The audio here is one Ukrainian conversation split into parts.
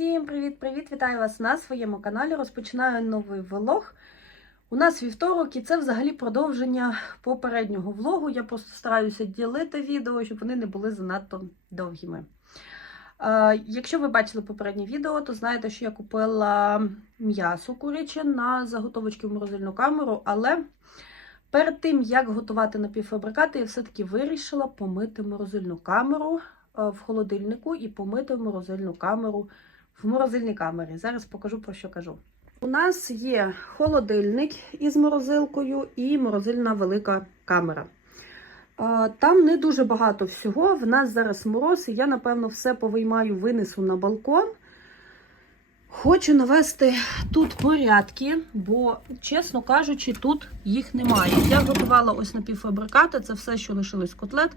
Всім привіт-привіт! Вітаю вас на своєму каналі. Розпочинаю новий влог. У нас вівторок, і це взагалі продовження попереднього влогу. Я просто стараюся ділити відео, щоб вони не були занадто довгими. Е, якщо ви бачили попереднє відео, то знаєте, що я купила м'ясо куряче на заготовочки в морозильну камеру, але перед тим, як готувати напівфабрикати, я все-таки вирішила помити морозильну камеру е, в холодильнику і помити в морозильну камеру в морозильній камері. Зараз покажу про що кажу. У нас є холодильник із морозилкою і морозильна велика камера. Там не дуже багато всього. В нас зараз мороз, і я, напевно, все повиймаю, винесу на балкон. Хочу навести тут порядки, бо, чесно кажучи, тут їх немає. Я готувала ось напівфабрикати, це все, що лишилось котлет.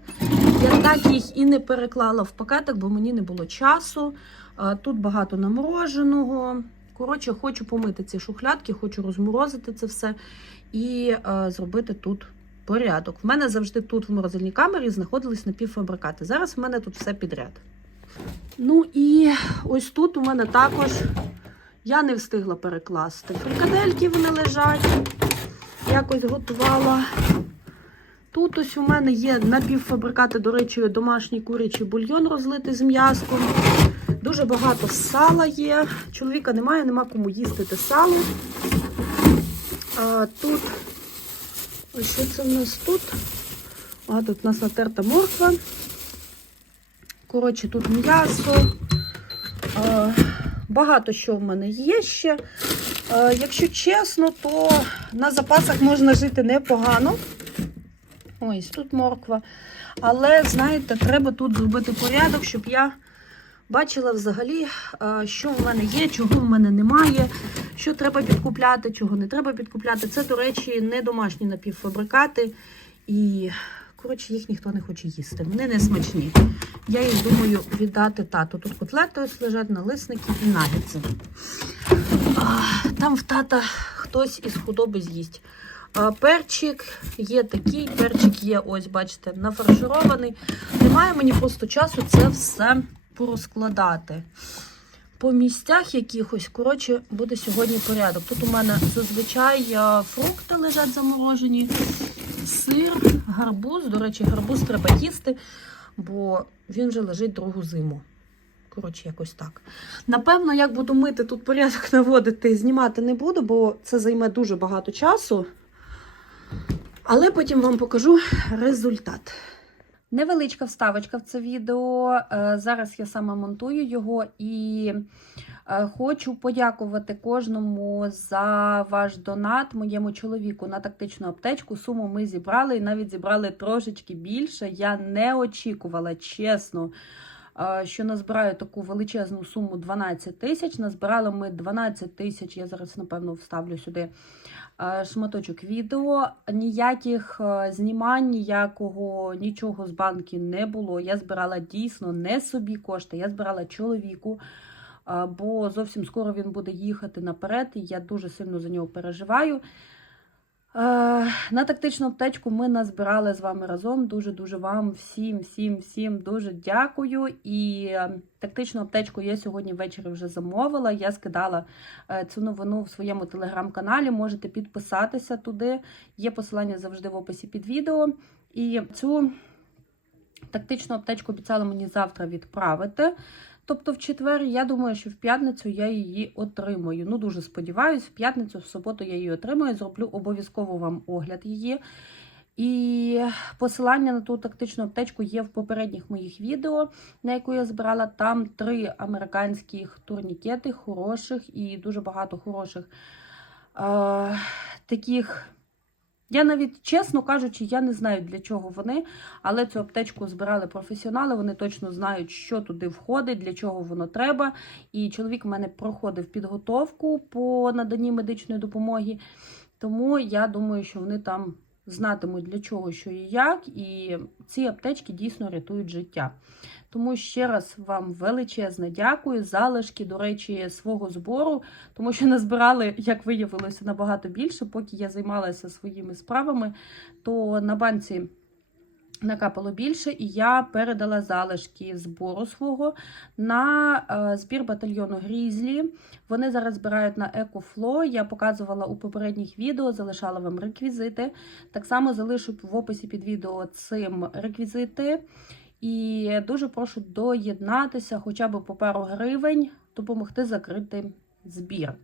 Я так їх і не переклала в пакетик, бо мені не було часу. Тут багато намороженого. Коротше, хочу помити ці шухлядки, хочу розморозити це все і зробити тут порядок. В мене завжди тут в морозильній камері знаходились напівфабрикати. Зараз в мене тут все підряд. Ну і ось тут у мене також я не встигла перекласти. Фрикадельки вони лежать, якось готувала. Тут ось у мене є напівфабрикати, до речі, домашній курячий бульйон розлитий з м'яском. Дуже багато сала є. Чоловіка немає, нема кому їсти те сало. А, тут, ось що це в нас тут? А тут у нас натерта морква. Коротше, тут м'ясо. Багато що в мене є ще. Якщо чесно, то на запасах можна жити непогано. Ось тут морква. Але, знаєте, треба тут зробити порядок, щоб я бачила взагалі, що в мене є, чого в мене немає, що треба підкупляти, чого не треба підкупляти. Це, до речі, не домашні напівфабрикати. І, коротше, їх ніхто не хоче їсти. Вони не смачні. Я їх думаю віддати тату. Тут котлети ось лежать, налисники і. А, Там в тата хтось із худоби з'їсть. Перчик є такий, перчик є, ось, бачите, нафарширований. Немає мені просто часу це все порозкладати. По місцях якихось, коротше, буде сьогодні порядок. Тут у мене зазвичай фрукти лежать заморожені, сир, гарбуз. До речі, гарбуз треба їсти, бо він вже лежить другу зиму. Коротше, якось так. Напевно, як буду мити тут порядок наводити, знімати не буду, бо це займе дуже багато часу. Але потім вам покажу результат. Невеличка вставочка в це відео. Е, Зараз я саме монтую його і е, хочу подякувати кожному за ваш донат моєму чоловіку на тактичну аптечку. Суму ми зібрали і навіть зібрали трошечки більше. Я не очікувала, чесно. е, Що назбираю таку величезну суму 12 тисяч. Назбирали ми 12 тисяч. Я зараз, напевно, вставлю сюди шматочок відео. Ніяких е, знімань, ніякого нічого з банки не було. Я збирала дійсно не собі кошти, я збирала чоловіку, е, бо зовсім скоро він буде їхати наперед, і я дуже сильно за нього переживаю. Е, На тактичну аптечку ми назбирали з вами разом. Дуже-дуже вам всім, всім, всім дуже дякую. І е, тактичну аптечку я сьогодні ввечері вже замовила. Я скидала е, цю новину в своєму телеграм-каналі. Можете підписатися туди. Є посилання завжди в описі під відео. І цю тактичну аптечку обіцяли мені завтра відправити. Тобто в четвер, я думаю, що в п'ятницю я її отримаю. Ну, дуже сподіваюся, в п'ятницю, в суботу я її отримаю. Зроблю обов'язково вам огляд її. І посилання на ту тактичну аптечку є в попередніх моїх відео, на яку я збирала. Там три американських турнікети, хороших і дуже багато хороших е- таких. Я навіть, чесно кажучи, я не знаю, для чого вони, але цю аптечку збирали професіонали, вони точно знають, що туди входить, для чого воно треба. І чоловік в мене проходив підготовку по наданні медичної допомоги, тому я думаю, що вони там знатимуть для чого, що і як, і ці аптечки дійсно рятують життя. Тому ще раз вам величезне дякую. Залишки, до речі, свого збору, тому що назбирали, як виявилося, набагато більше. Поки я займалася своїми справами, то на банці накапало більше, і я передала залишки збору свого на е, збір батальйону Грізлі. Вони зараз збирають на EcoFlow. Я показувала у попередніх відео, залишала вам реквізити. Так само залишу в описі під відео цим реквізити. І дуже прошу доєднатися хоча б по пару гривень, допомогти закрити збір.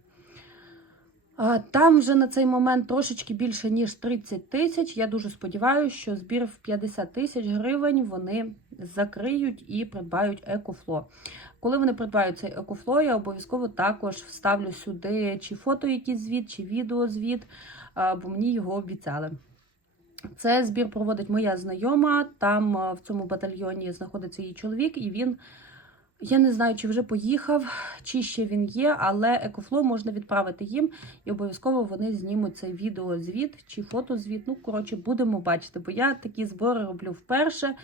Там вже на цей момент трошечки більше, ніж 30 тисяч. Я дуже сподіваюся, що збір в 50 тисяч гривень вони закриють і придбають екофло. Коли вони придбають цей екофло, я обов'язково також вставлю сюди чи фото якийсь звіт, чи відеозвіт, бо мені його обіцяли. Це збір проводить моя знайома. Там в цьому батальйоні знаходиться її чоловік, і він. Я не знаю, чи вже поїхав, чи ще він є, але екофло можна відправити їм, і обов'язково вони знімуть цей відеозвіт чи фотозвіт. Ну, коротше, будемо бачити, бо я такі збори роблю вперше,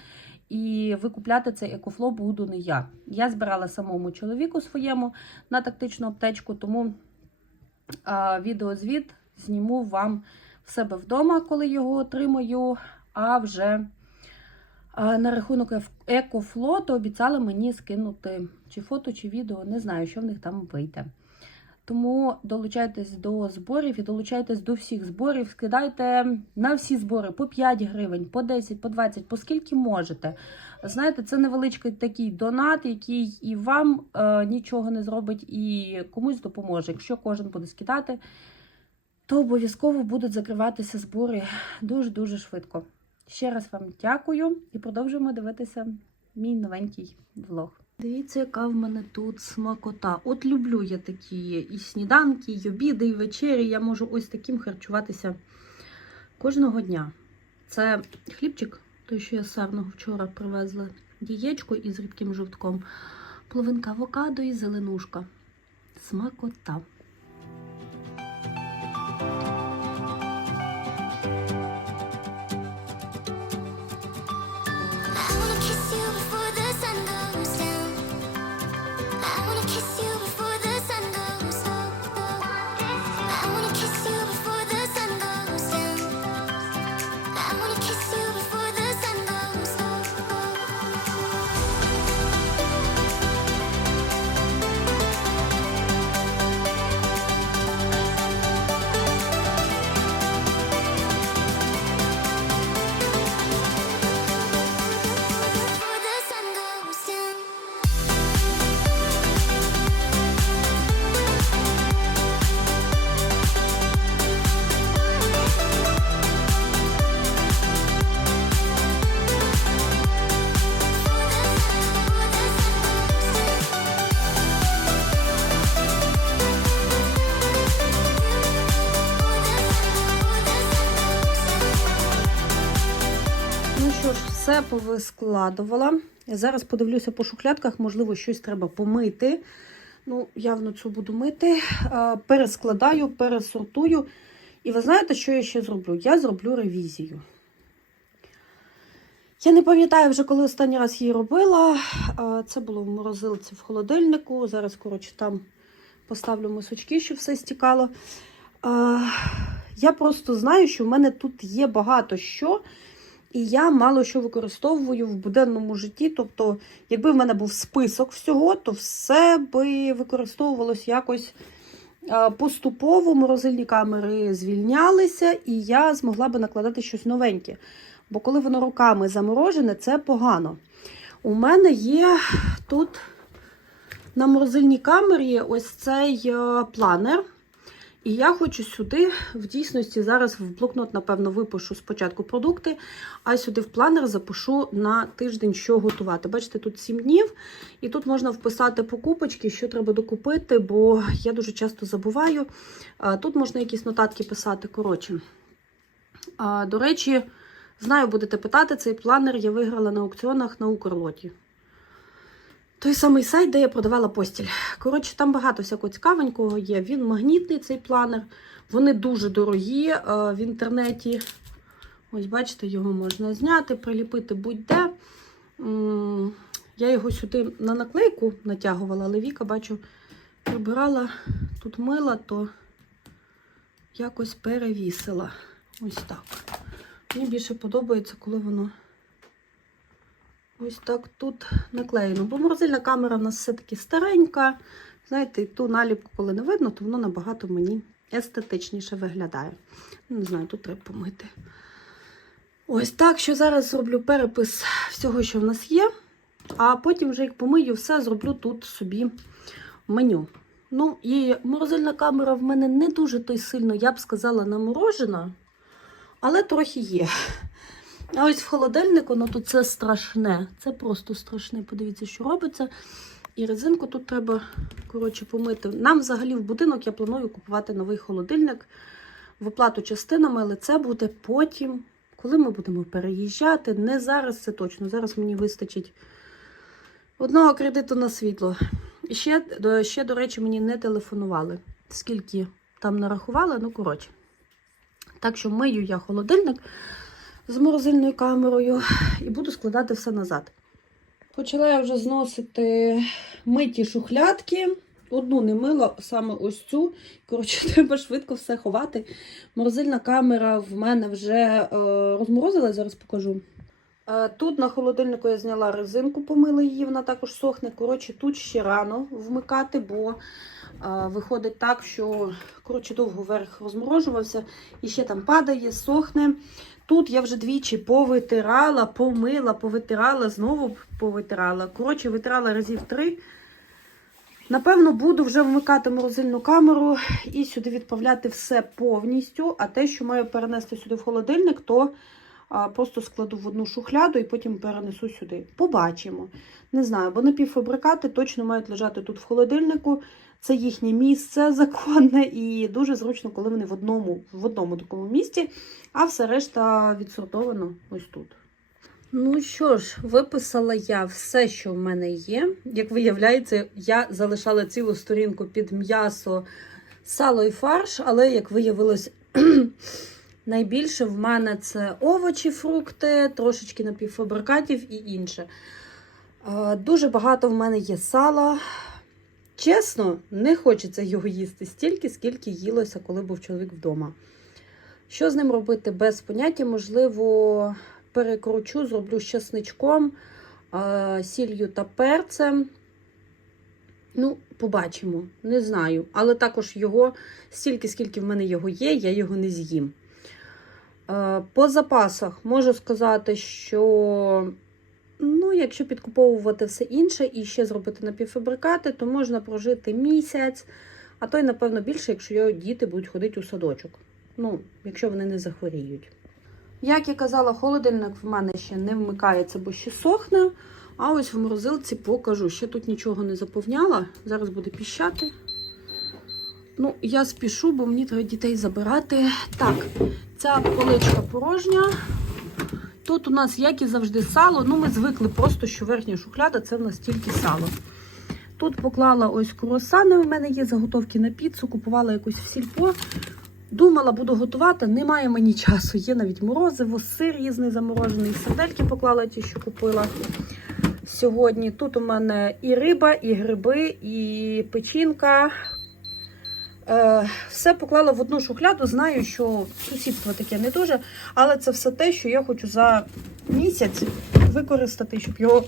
і викупляти цей екофло буду не я. Я збирала самому чоловіку своєму на тактичну аптечку, тому а, відеозвіт зніму вам в себе вдома, коли його отримаю, а вже. На рахунок екофлоту обіцяли мені скинути чи фото, чи відео, не знаю, що в них там вийде. Тому долучайтесь до зборів і долучайтесь до всіх зборів. Скидайте на всі збори по 5 гривень, по 10, по 20, по скільки можете. Знаєте, це невеличкий такий донат, який і вам е, нічого не зробить, і комусь допоможе. Якщо кожен буде скидати, то обов'язково будуть закриватися збори дуже-дуже швидко. Ще раз вам дякую і продовжуємо дивитися мій новенький влог. Дивіться, яка в мене тут смакота. От люблю я такі і сніданки, і обіди, і вечері. Я можу ось таким харчуватися кожного дня. Це хлібчик, той, що я з сарного вчора привезла, яєчко із рідким жовтком, половинка авокадо і зеленушка. Смакота. Повискладувала. Зараз подивлюся по шухлядках, можливо, щось треба помити. Ну, явно цю буду мити. Перескладаю, пересортую. І ви знаєте, що я ще зроблю? Я зроблю ревізію. Я не пам'ятаю вже, коли останній раз її робила. Це було в морозилці в холодильнику. Зараз, коротше, там поставлю мисочки, щоб все стікало. Я просто знаю, що в мене тут є багато що. І я мало що використовую в буденному житті. Тобто, якби в мене був список всього, то все би використовувалось якось поступово. Морозильні камери звільнялися, і я змогла би накладати щось новеньке. Бо коли воно руками заморожене, це погано. У мене є тут на морозильній камері ось цей е, планер. І я хочу сюди, в дійсності, зараз в блокнот, напевно, випишу спочатку продукти, а сюди в планер запишу на тиждень, що готувати. Бачите, тут 7 днів, і тут можна вписати покупочки, що треба докупити, бо я дуже часто забуваю. Тут можна якісь нотатки писати. Коротше. До речі, знаю, будете питати, цей планер я виграла на аукціонах на Укрлоті. Той самий сайт, де я продавала постіль. Коротше, там багато всякого цікавенького є. Він магнітний, цей планер. Вони дуже дорогі е, в інтернеті. Ось, бачите, його можна зняти, приліпити будь-де. Я його сюди на наклейку натягувала, але Віка, бачу, прибирала тут мила, то якось перевісила. Ось так. Мені більше подобається, коли воно Ось так тут наклеєно. Бо морозильна камера в нас все-таки старенька. Знаєте, і ту наліпку, коли не видно, то воно набагато мені естетичніше виглядає. Ну, Не знаю, тут треба помити. Ось так, що зараз зроблю перепис всього, що в нас є. А потім вже як помию все, зроблю тут собі меню. Ну, і морозильна камера в мене не дуже той сильно, я б сказала, наморожена, але трохи є. А ось в холодильнику, ну то це страшне. Це просто страшне. Подивіться, що робиться. І резинку тут треба, коротше, помити. Нам взагалі в будинок я планую купувати новий холодильник в оплату частинами, але це буде потім, коли ми будемо переїжджати. Не зараз це точно. Зараз мені вистачить одного кредиту на світло. І ще, ще, до речі, мені не телефонували. Скільки там нарахували, ну коротше. Так що мию я холодильник з морозильною камерою і буду складати все назад. Почала я вже зносити миті шухлядки. Одну не мила, саме ось цю. Коротше, треба швидко все ховати. Морозильна камера в мене вже е, розморозила, зараз покажу. Е, Тут на холодильнику я зняла резинку, помила її, вона також сохне. Коротше, тут ще рано вмикати, бо е, виходить так, що коротше, довго верх розморожувався і ще там падає, сохне. Тут я вже двічі повитирала, помила, повитирала, знову повитирала. Коротше, витирала разів три. Напевно, буду вже вмикати морозильну камеру і сюди відправляти все повністю. А те, що маю перенести сюди в холодильник, то просто складу в одну шухляду і потім перенесу сюди. Побачимо. Не знаю, бо напівфабрикати точно мають лежати тут в холодильнику. Це їхнє місце законне і дуже зручно, коли вони в одному, в одному такому місці, а все решта відсортовано ось тут. Ну що ж, виписала я все, що в мене є. Як виявляється, я залишала цілу сторінку під м'ясо, сало і фарш, але як виявилось, найбільше в мене це овочі, фрукти, трошечки напівфабрикатів і інше. Е, Дуже багато в мене є сала. Чесно, не хочеться його їсти стільки, скільки їлося, коли був чоловік вдома. Що з ним робити без поняття? Можливо, перекручу, зроблю з чесничком, сіллю та перцем. Ну, побачимо, не знаю. Але також його, стільки, скільки в мене його є, я його не з'їм. Е, По запасах можу сказати, що ну, якщо підкуповувати все інше і ще зробити напівфабрикати, то можна прожити місяць, а то й, напевно, більше, якщо його діти будуть ходити у садочок. Ну, якщо вони не захворіють. Як я казала, холодильник в мене ще не вмикається, бо ще сохне. А ось в морозилці покажу. Ще тут нічого не заповняла. Зараз буде піщати. Ну, я спішу, бо мені треба дітей забирати. Так, ця поличка порожня. Тут у нас, як і завжди, сало. Ну, ми звикли просто, що верхня шухляда це в нас тільки сало. Тут поклала ось круасани. У мене є заготовки на піцу, купувала якусь в сільпо. Думала, буду готувати, немає мені часу. Є навіть морозиво, сир різний заморожений, сардельки поклала ті, що купила сьогодні. Тут у мене і риба, і гриби, і печінка. Е, все поклала в одну шухляду. Знаю, що сусідство таке не дуже, але це все те, що я хочу за місяць використати, щоб його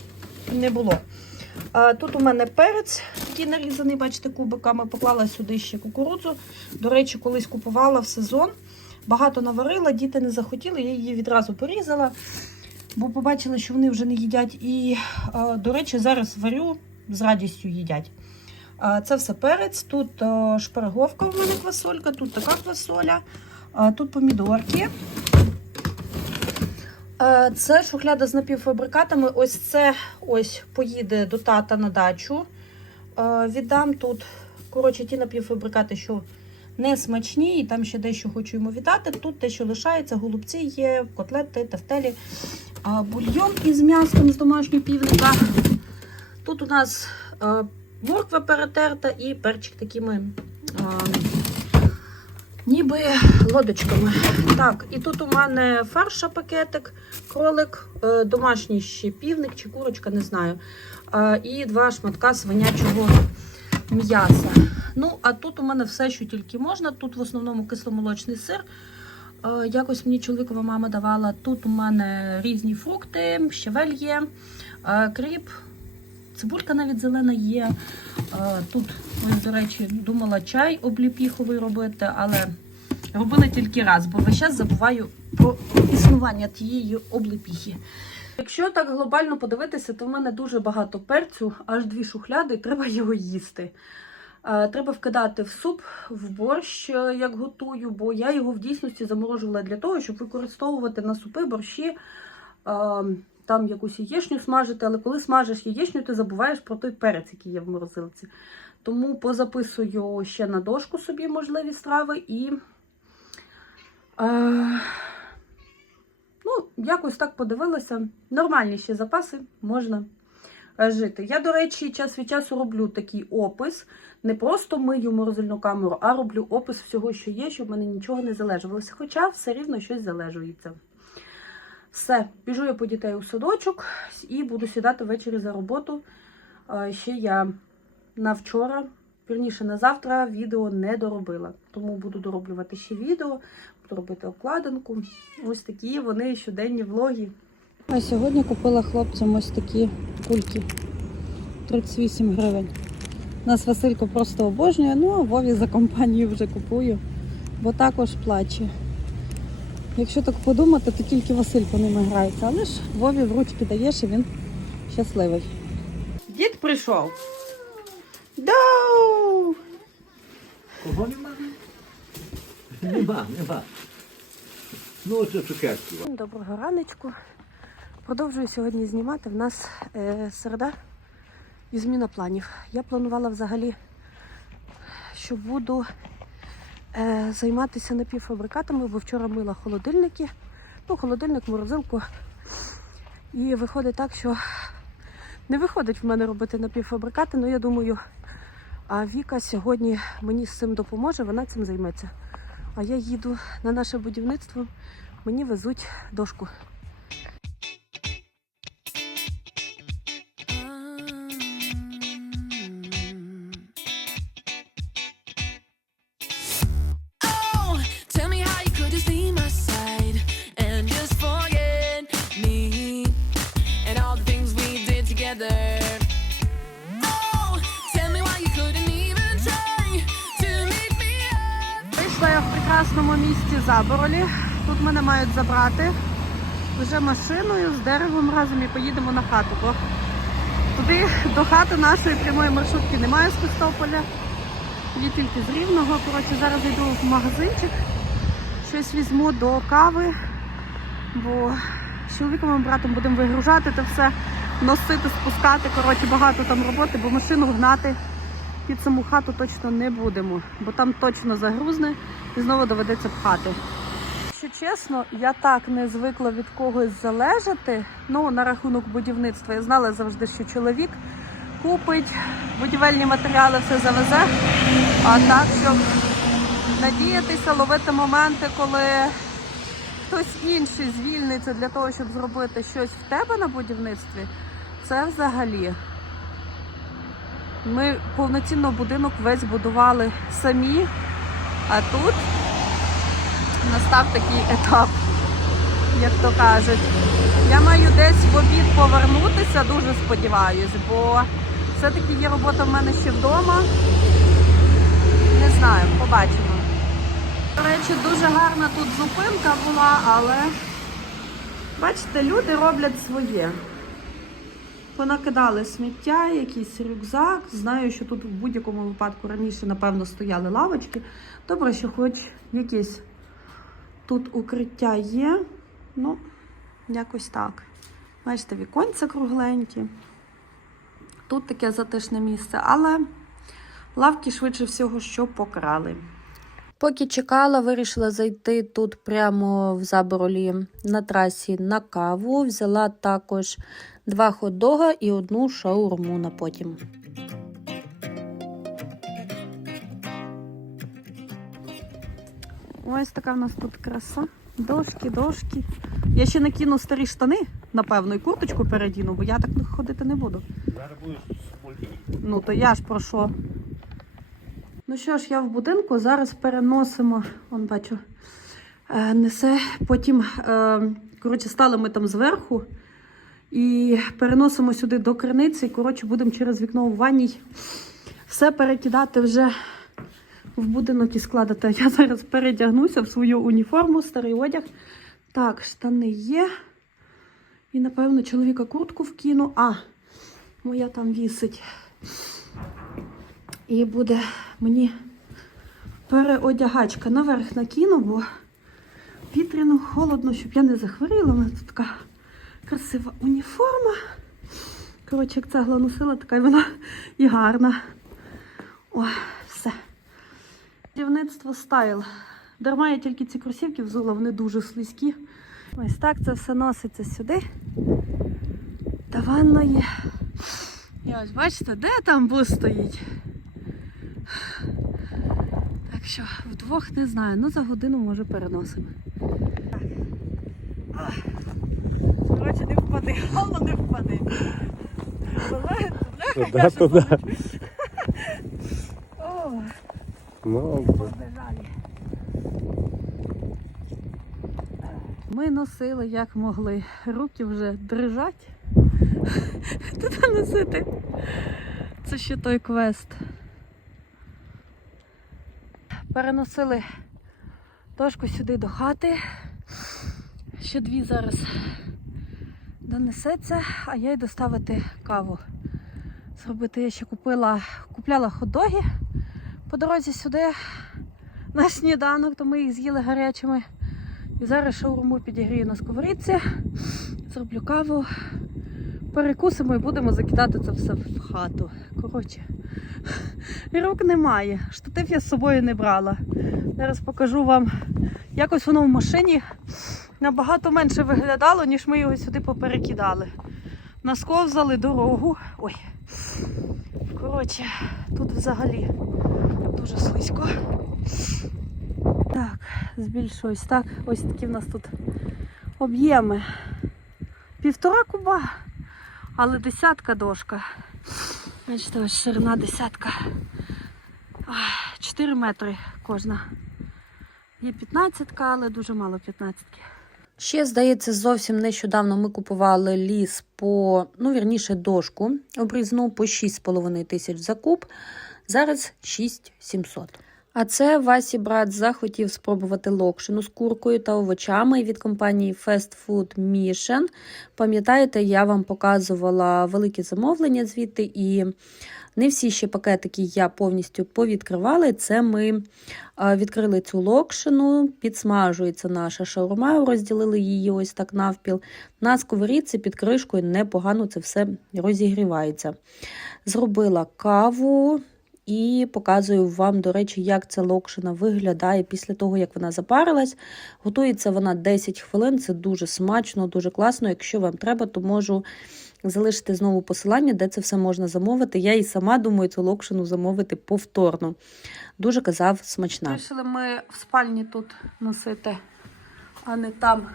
не було. Тут у мене перець, який нарізаний, бачите, кубиками. Поклала сюди ще кукурудзу. До речі, колись купувала в сезон. Багато наварила, діти не захотіли, я її відразу порізала, бо побачила, що вони вже не їдять. І, до речі, зараз варю з радістю їдять. Це все перець. Тут шпараговка в мене квасолька, тут така квасоля, тут помідорки. Це шухляда з напівфабрикатами. Ось це ось поїде до тата на дачу. Віддам тут, коротше, ті напівфабрикати, що не смачні, і там ще дещо хочу йому віддати. Тут те, що лишається, голубці є, котлети, тефтелі, бульйон із м'ясом з домашнього півника. Тут у нас морква перетерта і перчик такими. е, Ніби лодочками. Так, і тут у мене фарша пакетик, кролик, е, домашній ще півник чи курочка, не знаю. І два шматка свинячого м'яса. Ну, а тут у мене все, що тільки можна. Тут в основному кисломолочний сир. Якось мені чоловікова мама давала. Тут у мене різні фрукти, щавель є, А кріп, цибулька навіть зелена є. Тут, ось, до речі, думала чай обліпіховий робити, але робила тільки раз, бо весь час забуваю про існування тієї обліпіхи. Якщо так глобально подивитися, то в мене дуже багато перцю, аж дві шухляди, і треба його їсти. Е, Треба вкидати в суп, в борщ, е, як готую, бо я його в дійсності заморожувала для того, щоб використовувати на супи, борщі, е, там якусь яєчню смажити, але коли смажиш яєчню, ти забуваєш про той перець, який є в морозилці. Тому позаписую ще на дошку собі можливі страви і. Е, ну, якось так подивилася. Нормальні ще запаси можна е, жити. Я, до речі, час від часу роблю такий опис. Не просто мию морозильну камеру, а роблю опис всього, що є, щоб мене нічого не залежалося. Хоча все рівно щось залежується. Все, біжу я по дітей у садочок і буду сідати ввечері за роботу. Ще я на вчора, вірніше на завтра, відео не доробила. Тому буду дороблювати ще відео, буду робити обкладинку. Ось такі вони щоденні влоги. А сьогодні купила хлопцям ось такі кульки. 38 гривень. Нас Василько просто обожнює, ну а Вові за компанію вже купую, бо також плаче. Якщо так подумати, то тільки Василько ними грається, але ж Вові в ручки даєш і він щасливий. Дід прийшов. Доу! Кого нема? Нема, нема. Ну, це цукерки. Доброго раночку. Продовжую сьогодні знімати. В нас е, середа і зміна планів. Я планувала взагалі, що буду займатися напівфабрикатами, бо вчора мила холодильники. Ну, холодильник, морозилку. І виходить так, що не виходить в мене робити напівфабрикати, але я думаю, а Віка сьогодні мені з цим допоможе, вона цим займеться. А я їду на наше будівництво, мені везуть дошку. Заборолі. Тут мене мають забрати вже машиною з деревом разом і поїдемо на хату. Бо туди до хати нашої прямої маршрутки немає з Костополя. Є тільки з Рівного. Коротше, зараз йду в магазинчик. Щось візьму до кави, бо з чоловіком братом будемо вигружати це все, носити, спускати. Коротше, багато там роботи, бо машину гнати під саму хату точно не будемо, бо там точно загрузне і знову доведеться пхати. Якщо чесно, я так не звикла від когось залежати. Ну, на рахунок будівництва. Я знала завжди, що чоловік купить будівельні матеріали, все завезе. А так, щоб надіятися, ловити моменти, коли хтось інший звільниться для того, щоб зробити щось в тебе на будівництві, це взагалі. Ми повноцінно будинок весь будували самі, а тут настав такий етап, як то кажуть. Я маю десь в обід повернутися, дуже сподіваюсь, бо все-таки є робота в мене ще вдома. Не знаю, побачимо. До речі, дуже гарна тут зупинка була, але бачите, люди роблять своє. Понакидали сміття, якийсь рюкзак. Знаю, що тут в будь-якому випадку раніше, напевно, стояли лавочки. Добре, що хоч якесь тут укриття є. Ну, якось так. Бачите, віконця кругленькі. Тут таке затишне місце, але лавки швидше всього, що покрали. Поки чекала, вирішила зайти тут прямо в Заборолі на трасі на каву. Взяла також два хот-дога і одну шаурму на потім. Ось така в нас тут краса. Дошки, дошки. Я ще накину старі штани, напевно, і курточку передіну, бо я так ходити не буду. Ну, то я ж про що? Ну що ж, я в будинку. Зараз переносимо, он бачу, е, несе. Потім, е, коротше, стали ми там зверху. І переносимо сюди до криниці. Коротше, будемо через вікно у ванній все перекидати вже в будинок і складати. Я зараз передягнуся в свою уніформу, старий одяг. Так, штани є. І, напевно, чоловіка куртку вкину. А, моя там вісить. І буде мені переодягачка наверх накину, бо вітряно, холодно, щоб я не захворіла. Мене тут така красива уніформа. Коротше, як цегла носила, така й вона і гарна. О, все. Дівництво стайл. Дарма я тільки ці кросівки взула, вони дуже слизькі. Ось так це все носиться сюди. До ванної. І ось бачите, де там бус стоїть. Так що вдвох не знаю, ну за годину може переносимо. Так. Впади, головне не впади. Туди, туди. О, Ну, побежали. Ми носили як могли. Руки вже дрижать. Туди носити. Це ще той квест. Переносили дошку сюди до хати. Ще дві зараз донесеться, а я й доставити каву. Зробити я ще купила, купляла хот-доги по дорозі сюди на сніданок, то ми їх з'їли гарячими. І зараз шаурму підігрію на сковорідці, зроблю каву, перекусимо і будемо закидати це все в хату. Коротше, рук немає. Штатив я з собою не брала. Зараз покажу вам. Якось воно в машині набагато менше виглядало, ніж ми його сюди поперекидали. Насковзали дорогу. Ой. Коротше, тут взагалі дуже слизько. Так, збільшуюсь. Так, ось такі в нас тут об'єми. Півтора куба, але десятка дошка. Бачите, ось ширина десятка. 4 метри кожна. Є 15, але дуже мало 15. Ще, здається, зовсім нещодавно ми купували ліс по, ну, вірніше, дошку обрізну по 6,5 тисяч за куб. Зараз 6700. А це Васі брат захотів спробувати локшину з куркою та овочами від компанії Fast Food Mission. Пам'ятаєте, я вам показувала велике замовлення звідти, і не всі ще пакетики я повністю повідкривала. Це ми відкрили цю локшину, підсмажується наша шаурма, розділили її ось так навпіл. На сковорідці під кришкою непогано це все розігрівається. Зробила каву. І показую вам, до речі, як ця локшина виглядає після того, як вона запарилась. Готується вона 10 хвилин, це дуже смачно, дуже класно. Якщо вам треба, то можу залишити знову посилання, де це все можна замовити. Я і сама думаю цю локшину замовити повторно. Дуже казав, смачна. Вирішили ми в спальні тут носити, а не там.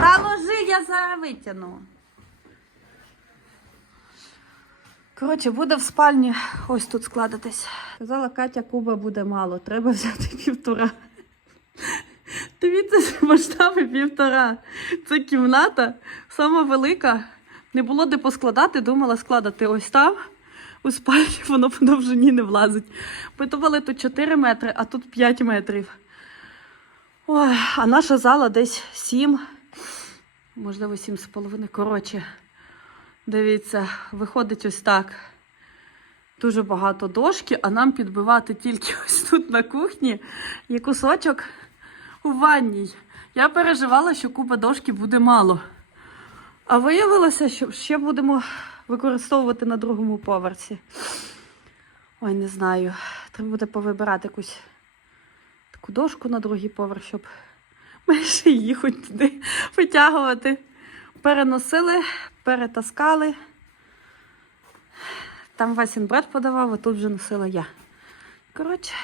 Та ложи, я зараз витягну. Коротше, буде в спальні ось тут складатись. Казала Катя, куба буде мало, треба взяти півтора. Дивіться, масштаби півтора. Це кімната сама велика. Не було де поскладати, думала складати ось там. У спальні воно по довжині не влазить. Питували тут 4 метри, а тут 5 метрів. Ой, а наша зала десь 7, можливо, 7,5. Коротше, дивіться, виходить ось так. Дуже багато дошки, а нам підбивати тільки ось тут на кухні є кусочок у ванній. Я переживала, що купа дошки буде мало. А виявилося, що ще будемо використовувати на другому поверсі. Ой, не знаю. Треба буде повибирати якусь таку дошку на другий поверх, щоб менше хоч туди витягувати. Переносили, перетаскали. Там Васін брат подавав, а тут вже носила я. Коротше,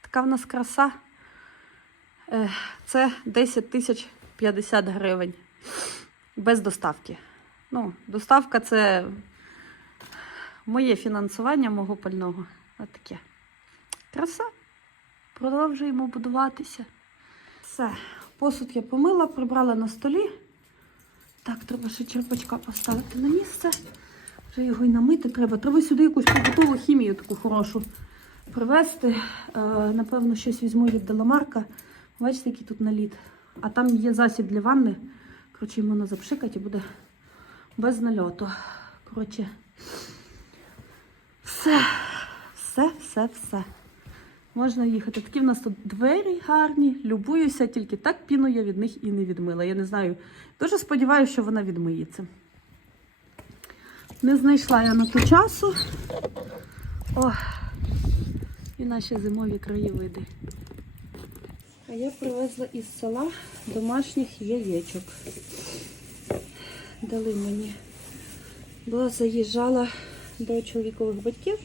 така в нас краса. Е, Це 10 тисяч 50 гривень. Без доставки. Ну, доставка це моє фінансування мого пального. От таке. Краса. Продовжуємо будуватися. Все, посуд я помила, прибрала на столі. Так, треба ще черпачка поставити на місце. Вже його й намити треба. Треба сюди якусь побутову хімію таку хорошу привезти. Е, напевно, щось візьму від Деламарка. Бачите, який тут наліт. А там є засіб для ванни. Коротше, йому запшикати і буде без нальоту. Коротше, все, все, все, все. Можна їхати. Такі в нас тут двері гарні, любуюся, тільки так піну я від них і не відмила. Я не знаю. Дуже сподіваюся, що вона відмиється. Не знайшла я на то часу. О, і наші зимові краєвиди. А я привезла із села домашніх яєчок. Дали мені. Була заїжджала до чоловікових батьків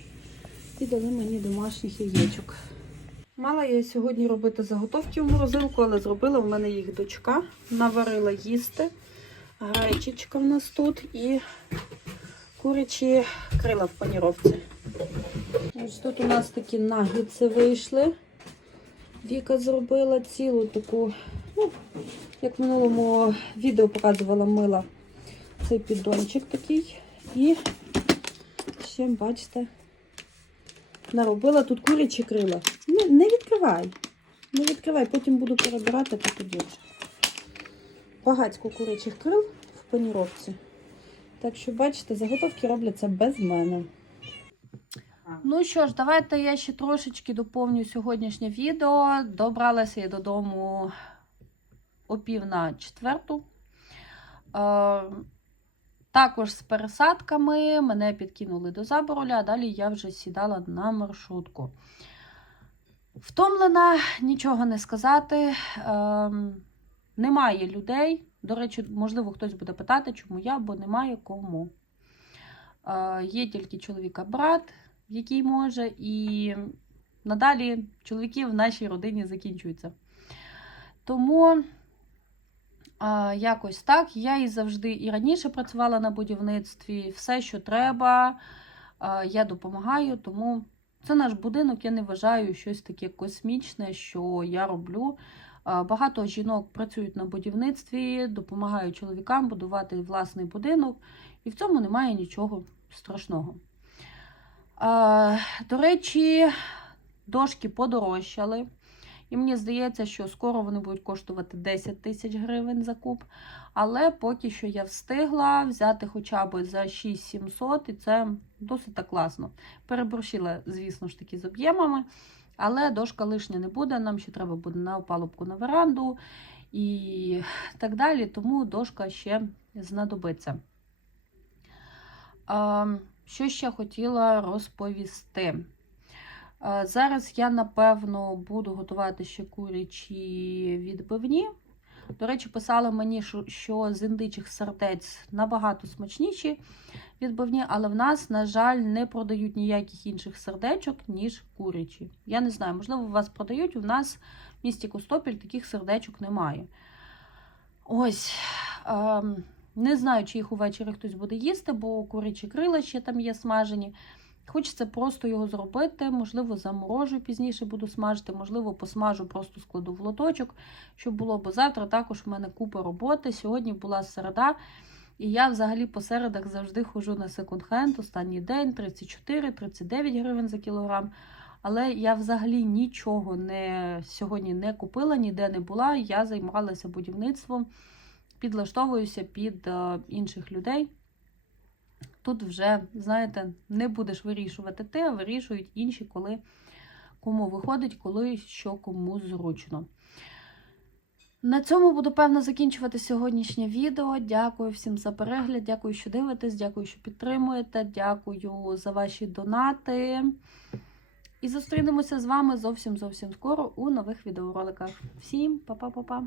і дали мені домашніх яєчок. Мала я сьогодні робити заготовки в морозилку, але зробила в мене їх дочка. Наварила їсти. Гречечка в нас тут і курячі крила в паніровці. Ось тут у нас такі нагідці вийшли. Віка зробила цілу таку, ну, як в минулому відео показувала мила цей піддончик такий. І ще, бачите, наробила тут курячі крила. Не, не відкривай. Не відкривай, потім буду перебирати та тоді. Багацько курячих крил в паніровці. Так що, бачите, заготовки робляться без мене. Ну що ж, давайте я ще трошечки доповню сьогоднішнє відео. Добралася я додому о пів на четверту. Також з пересадками мене підкинули до Забороля, а далі я вже сідала на маршрутку. Втомлена, нічого не сказати. Е, немає людей. До речі, можливо, хтось буде питати, чому я, бо немає кому. Е, є тільки чоловіка брат, який може, і надалі чоловіки в нашій родині закінчуються. Тому якось так. Я і завжди і раніше працювала на будівництві, все, що треба, я допомагаю, тому це наш будинок, я не вважаю щось таке космічне, що я роблю. Багато жінок працюють на будівництві, допомагають чоловікам будувати власний будинок, і в цьому немає нічого страшного. До речі, дошки подорожчали. І мені здається, що скоро вони будуть коштувати 10 тисяч гривень за куб. Але поки що я встигла взяти хоча б за 6700, і це досить так класно. Переборщила, звісно ж таки, з об'ємами, але дошка лишня не буде. Нам ще треба буде на опалубку на веранду і так далі. Тому дошка ще знадобиться. Що ще хотіла розповісти? Е, Зараз я, напевно, буду готувати ще курячі відбивні. До речі, писали мені, що- з індичих сердець набагато смачніші відбивні, але в нас, на жаль, не продають ніяких інших сердечок, ніж курячі. Я не знаю, можливо, у вас продають, у нас в місті Костопіль таких сердечок немає. Ось. Ем, не знаю, чи їх увечері хтось буде їсти, бо курячі крила ще там є смажені. Хочеться просто його зробити, можливо, заморожу пізніше буду смажити, можливо, посмажу, просто складу в лоточок, щоб було, бо завтра також в мене купа роботи. Сьогодні була середа, і я взагалі по середах завжди ходжу на секонд-хенд. Останній день 34-39 гривень за кілограм. Але я взагалі нічого не сьогодні не купила, ніде не була. Я займалася будівництвом, підлаштовуюся під е, інших людей. Тут вже, знаєте, не будеш вирішувати ти, а вирішують інші, коли кому виходить, коли що кому зручно. На цьому буду, певно, закінчувати сьогоднішнє відео. Дякую всім за перегляд, дякую, що дивитесь, дякую, що підтримуєте, дякую за ваші донати. І зустрінемося з вами зовсім зовсім скоро у нових відеороликах. Всім па-па-па-па!